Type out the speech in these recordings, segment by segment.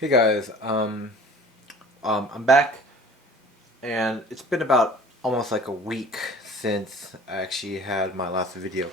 Hey guys, I'm back, and it's been about almost like a week since I actually had my last video.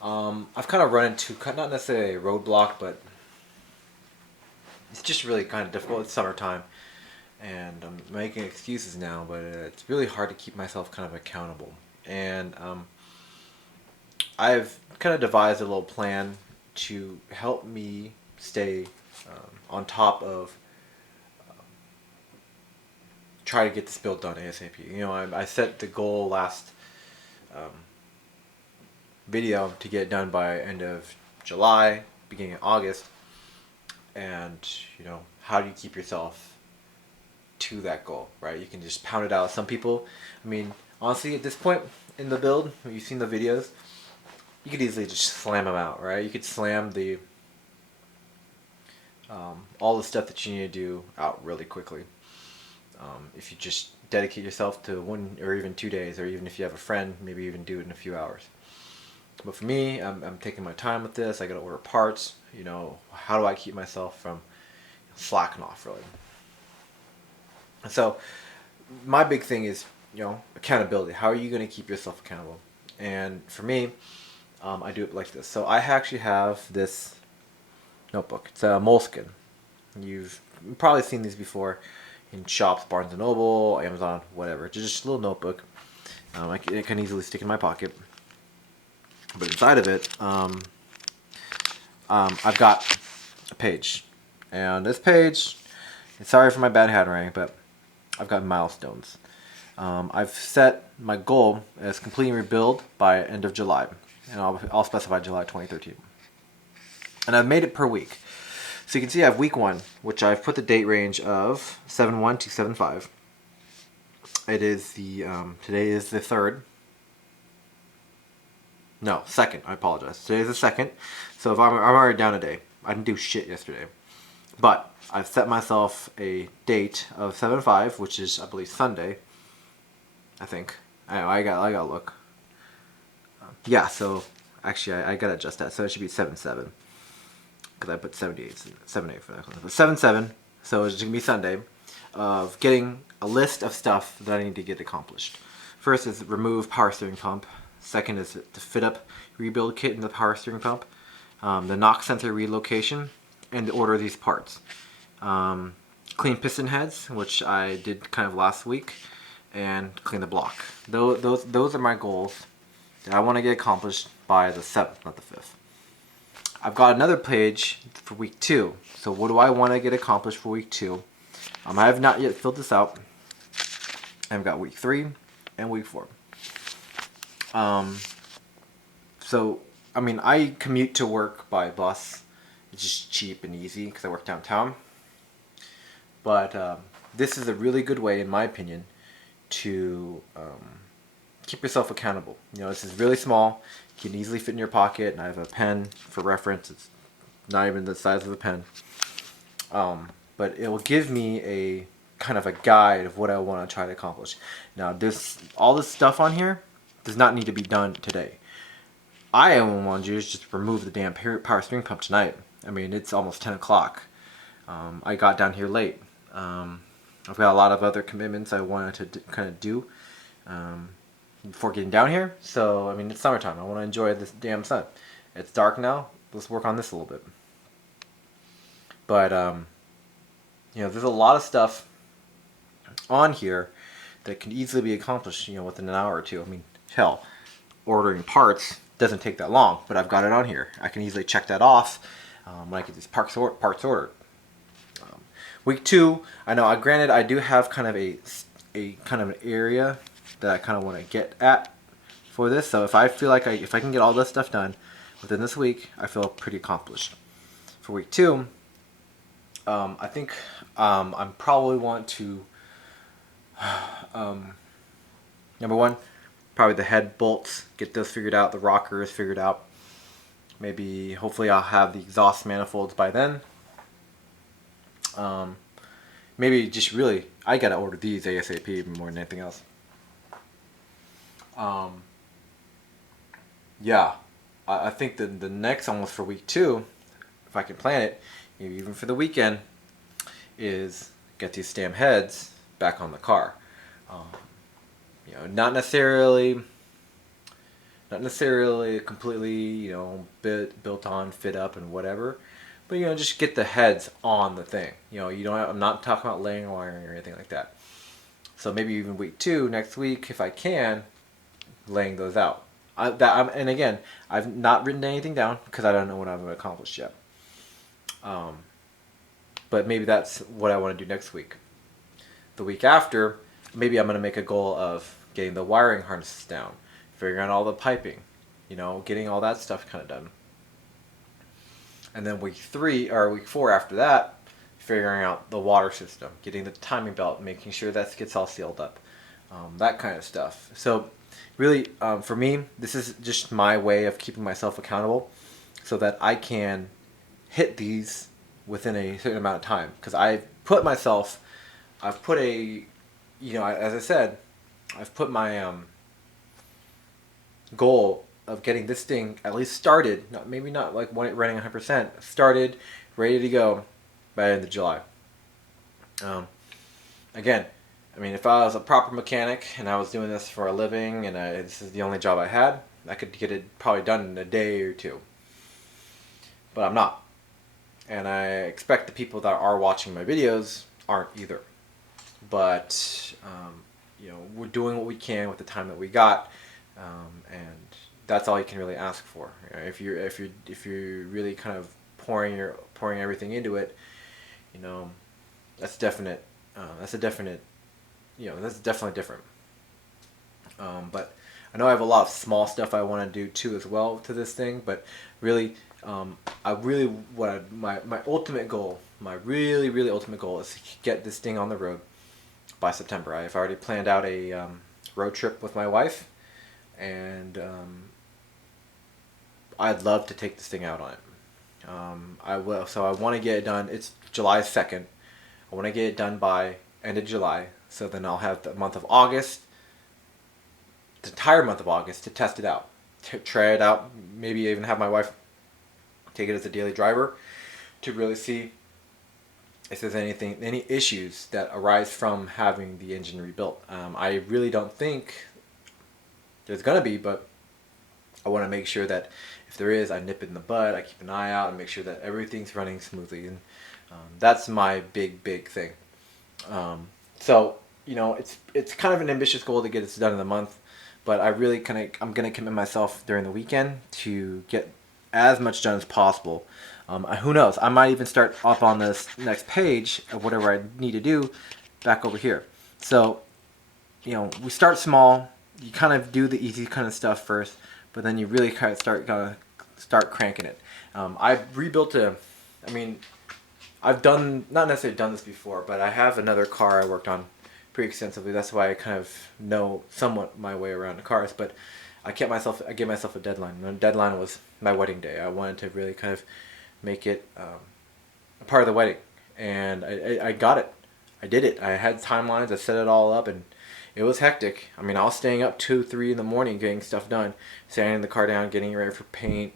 I've kind of run into not necessarily a roadblock, but it's just really kind of difficult. It's summertime, and I'm making excuses now, but it's really hard to keep myself kind of accountable. And I've kind of devised a little plan to help me stay on top of try to get this build done ASAP. I set the goal last um, video to get it done by end of July, beginning of August, and how do you keep yourself to that goal, right? You can just pound it out. Some people, I mean, honestly, at this point in the build, when you've seen the videos, you could easily just slam them out, right? You could slam the all the stuff that you need to do out really quickly. If you just dedicate yourself to 1 or even 2 days, or even if you have a friend, maybe even do it in a few hours. But for me, I'm taking my time with this. I gotta order parts. How do I keep myself from slacking off, really? And so my big thing is, accountability. How are you gonna keep yourself accountable? And for me, I do it like this. So I actually have this notebook. It's a moleskin. You've probably seen these before in shops, Barnes and Noble, Amazon, whatever. It's just a little notebook. It can easily stick in my pocket. But inside of it, I've got a page. And this page, sorry for my bad handwriting, but I've got milestones. I've set my goal as completing rebuild by end of July. And I'll specify July 2013. And I've made it per week. So you can see I have week 1, which I've put the date range of 7/1 to 7/5. It is today is the 3rd. No, 2nd. I apologize. Today is the 2nd. So if I'm already down a day. I didn't do shit yesterday. But I've set myself a date of 7/5, which is, I believe, Sunday. I think. I gotta look. Yeah, so actually I gotta adjust that. So it should be 7/7. Because I put 7/8 for that. But 7/7, so it's gonna be Sunday, of getting a list of stuff that I need to get accomplished. First is remove power steering pump. Second is to fit up rebuild kit in the power steering pump, the knock sensor relocation, and to order these parts. Clean piston heads, which I did kind of last week, and clean the block. Those are my goals that I want to get accomplished by the 7th, not the 5th. I've got another page for week 2. So what do I want to get accomplished for week 2? I have not yet filled this out. I've got week 3 and week 4. So, I mean, I commute to work by bus. It's just cheap and easy because I work downtown. But this is a really good way, in my opinion, to keep yourself accountable. This is really small. You can easily fit in your pocket, and I have a pen for reference. It's not even the size of a pen. But it will give me a kind of a guide of what I want to try to accomplish. Now, all this stuff on here does not need to be done today. I only want to do is just remove the damn power steering pump tonight. I mean, it's almost 10 o'clock. I got down here late. I've got a lot of other commitments I wanted to kind of do before getting down here. So, I mean, it's summertime. I want to enjoy this damn sun. It's dark now. Let's work on this a little bit. But, there's a lot of stuff on here that can easily be accomplished, within an hour or two. I mean, hell, ordering parts doesn't take that long, but I've got it on here. I can easily check that off when I get these parts ordered. Week 2, I know. Granted, I do have kind of a kind of an area that I kind of want to get at for this. So if I feel like if I can get all this stuff done within this week, I feel pretty accomplished. For week 2, I think I probably want to number 1, probably the head bolts, get those figured out, the rockers figured out. Maybe, hopefully, I'll have the exhaust manifolds by then. Maybe just really, I gotta order these ASAP more than anything else. Yeah, I think the next almost for week 2, if I can plan it, maybe even for the weekend, is get these stem heads back on the car. Um, not necessarily completely, built on, fit up, and whatever. But just get the heads on the thing. You don't. I'm not talking about laying wiring or anything like that. So maybe even week 2 next week, if I can, laying those out. And again, I've not written anything down because I don't know what I'm going to accomplish yet. But maybe that's what I want to do next week. The week after, maybe I'm going to make a goal of getting the wiring harnesses down, figuring out all the piping, getting all that stuff kind of done. And then week 4 after that, figuring out the water system, getting the timing belt, making sure that gets all sealed up, that kind of stuff. So really, for me, this is just my way of keeping myself accountable so that I can hit these within a certain amount of time. Because I've put as I said, I've put my goal of getting this thing at least started, maybe not like running 100%, started, ready to go by the end of July. Again, if I was a proper mechanic and I was doing this for a living and this is the only job I had, I could get it probably done in a day or 2. But I'm not. And I expect the people that are watching my videos aren't either. But, we're doing what we can with the time that we got. And that's all you can really ask for. If you're really kind of pouring everything into it, that's definite. That's definitely different. But I know I have a lot of small stuff I want to do too as well to this thing. But really, my ultimate goal, my really ultimate goal is to get this thing on the road by September. I've already planned out a road trip with my wife, and I'd love to take this thing out on it. I will. So I want to get it done. It's July 2nd. I want to get it done by end of July. So then I'll have the month of August, the entire month of August, to test it out, to try it out. Maybe even have my wife take it as a daily driver to really see if there's any issues that arise from having the engine rebuilt. I really don't think there's gonna be, but I want to make sure that if there is, I nip it in the bud. I keep an eye out and make sure that everything's running smoothly, and that's my big thing. So it's kind of an ambitious goal to get this done in a month, but I'm gonna commit myself during the weekend to get as much done as possible. Who knows? I might even start up on this next page of whatever I need to do back over here. So, we start small. You kind of do the easy kind of stuff first, but then you really kind of start cranking it. I've rebuilt I've not necessarily done this before, but I have another car I worked on pretty extensively. That's why I kind of know somewhat my way around the cars. But I gave myself a deadline. And the deadline was my wedding day. I wanted to really kind of make it a part of the wedding, and I got it. I did it. I had timelines. I set it all up, and it was hectic. I was staying up 2, 3 in the morning getting stuff done, sanding the car down, getting it ready for paint,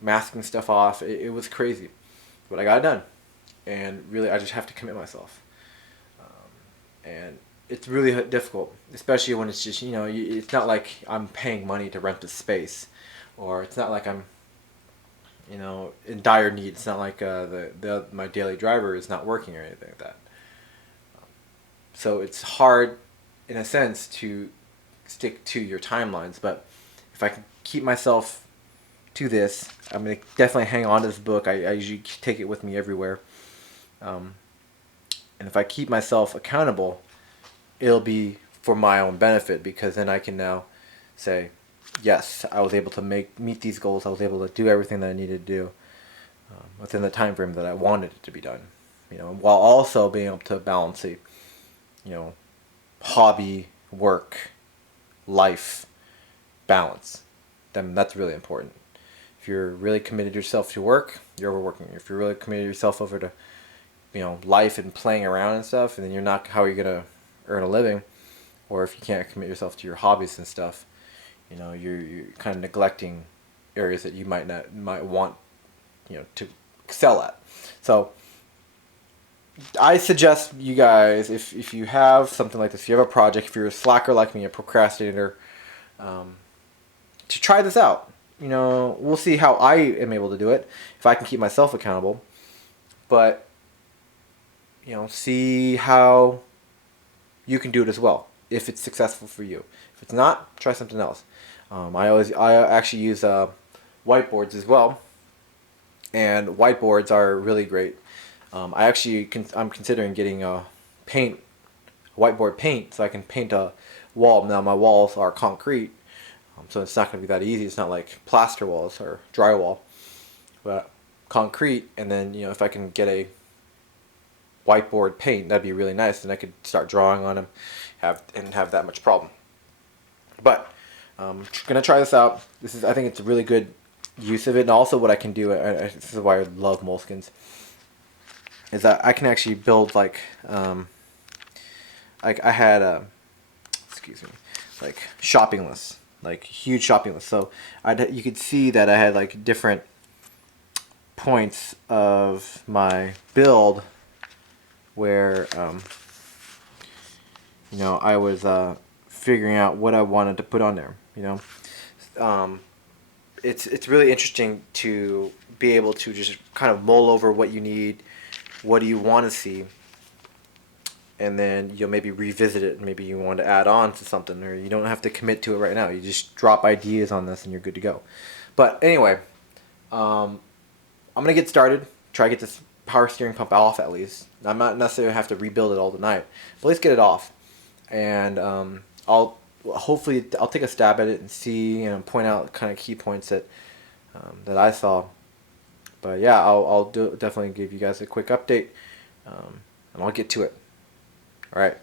masking stuff off. It was crazy, but I got it done, and really I just have to commit myself. And it's really difficult, especially when it's just it's not like I'm paying money to rent a space, or it's not like I'm in dire need. It's not like my daily driver is not working or anything like that. So it's hard, in a sense, to stick to your timelines. But if I can keep myself to this, I'm going to definitely hang on to this book. I usually take it with me everywhere. And if I keep myself accountable, it'll be for my own benefit, because then I can now say, yes, I was able to meet these goals. I was able to do everything that I needed to do within the time frame that I wanted it to be done. While also being able to balance the, hobby, work, life balance. Then that's really important. If you're really committed yourself to work, you're overworking. If you're really committed yourself over to, life and playing around and stuff, and then you're not, how are you gonna earn a living? Or if you can't commit yourself to your hobbies and stuff, you're kind of neglecting areas that you might want, to excel at. So I suggest you guys, if you have something like this, if you have a project, if you're a slacker like me, a procrastinator, um, to try this out. You know, we'll see how I am able to do it, if I can keep myself accountable. But, you know, see how you can do it as well, if it's successful for you. If it's not, try something else. I actually use whiteboards as well, and whiteboards are really great. I'm considering getting a paint, whiteboard paint, so I can paint a wall. Now my walls are concrete, so it's not going to be that easy. It's not like plaster walls or drywall, but concrete. And then, you know, if I can get a whiteboard paint, that'd be really nice, and I could start drawing on them, have that much problem. But gonna try this out. I think it's a really good use of it, and also what I can do. This is why I love moleskins. Is that I can actually build like I had excuse me, like shopping lists, like huge shopping lists. So you could see that I had like different points of my build where you know, I was figuring out what I wanted to put on there. You know, it's really interesting to be able to just kind of mull over what you need, what do you want to see, and then you'll maybe revisit it. Maybe you want to add on to something, or you don't have to commit to it right now. You just drop ideas on this, and you're good to go. But anyway, I'm gonna get started. Try to get this power steering pump off at least. I'm not necessarily have to rebuild it all tonight, but let's get it off. And hopefully I'll take a stab at it and see and point out kind of key points that I saw. But yeah, I'll definitely give you guys a quick update, and I'll get to it. All right.